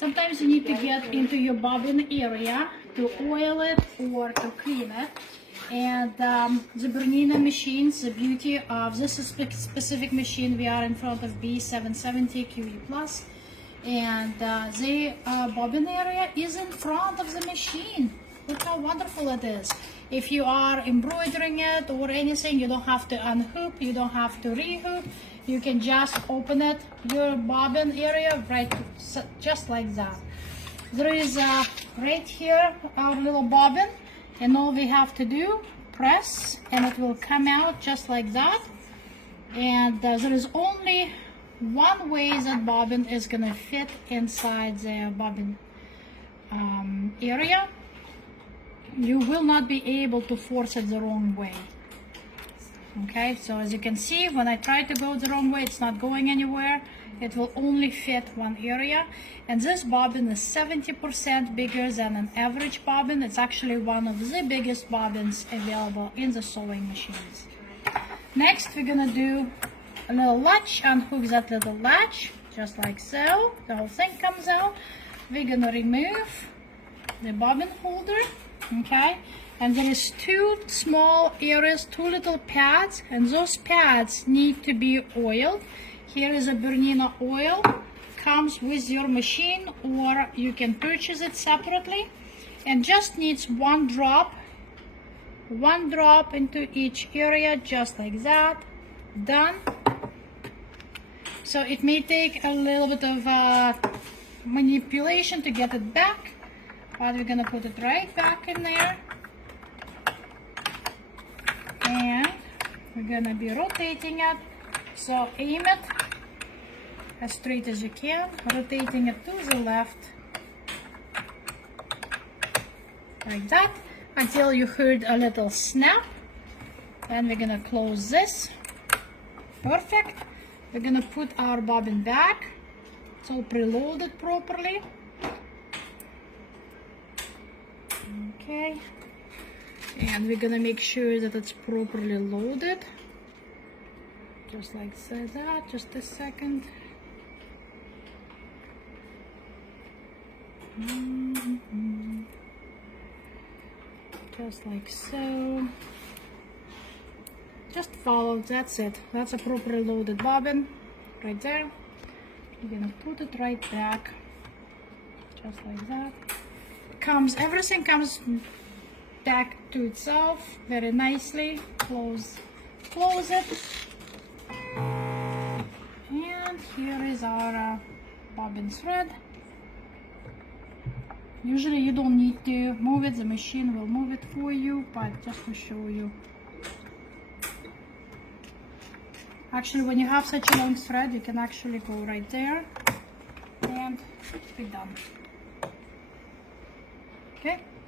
Sometimes you need to get into your bobbin area to oil it or to clean it. And the Bernina machines, the beauty of this specific machine, we are in front of B770 QE Plus, and the bobbin area is in front of the machine. Look how wonderful it is. If you are embroidering it or anything, you don't have to unhook, you don't have to rehook. You can just open it, your bobbin area, right, just like that. There is right here our little bobbin, and all we have to do, press, and it will come out just like that. And there is only one way that bobbin is gonna fit inside the bobbin area. You will not be able to force it the wrong way. Okay, so as you can see, when I try to go the wrong way, it's not going anywhere. It will only fit one area. And this bobbin is 70% bigger than an average bobbin. It's actually one of the biggest bobbins available in the sewing machines. Next, we're gonna do a little latch, unhook that little latch, just like so. The whole thing comes out. We're gonna remove the bobbin holder, okay? And there is two small areas, two little pads, and those pads need to be oiled. Here is a Bernina oil, comes with your machine, or you can purchase it separately, and just needs one drop into each area, just like that. Done. So it may take a little bit of manipulation to get it back, but we're gonna put it right back in there. And we're gonna be rotating it, so aim it as straight as you can, rotating it to the left like that until you heard a little snap. And we're gonna close this. Perfect. We're gonna put our bobbin back. It's all preloaded properly. Okay. And we're gonna make sure that it's properly loaded, just like that. Just a second. Just like so. Just follow, that's it. That's a properly loaded bobbin right there. We're gonna put it right back, just like that. Everything comes back to itself very nicely. Close it. And here is our bobbin thread. Usually you don't need to move it, the machine will move it for you, but just to show you. Actually, when you have such a long thread, you can actually go right there and be done. Okay.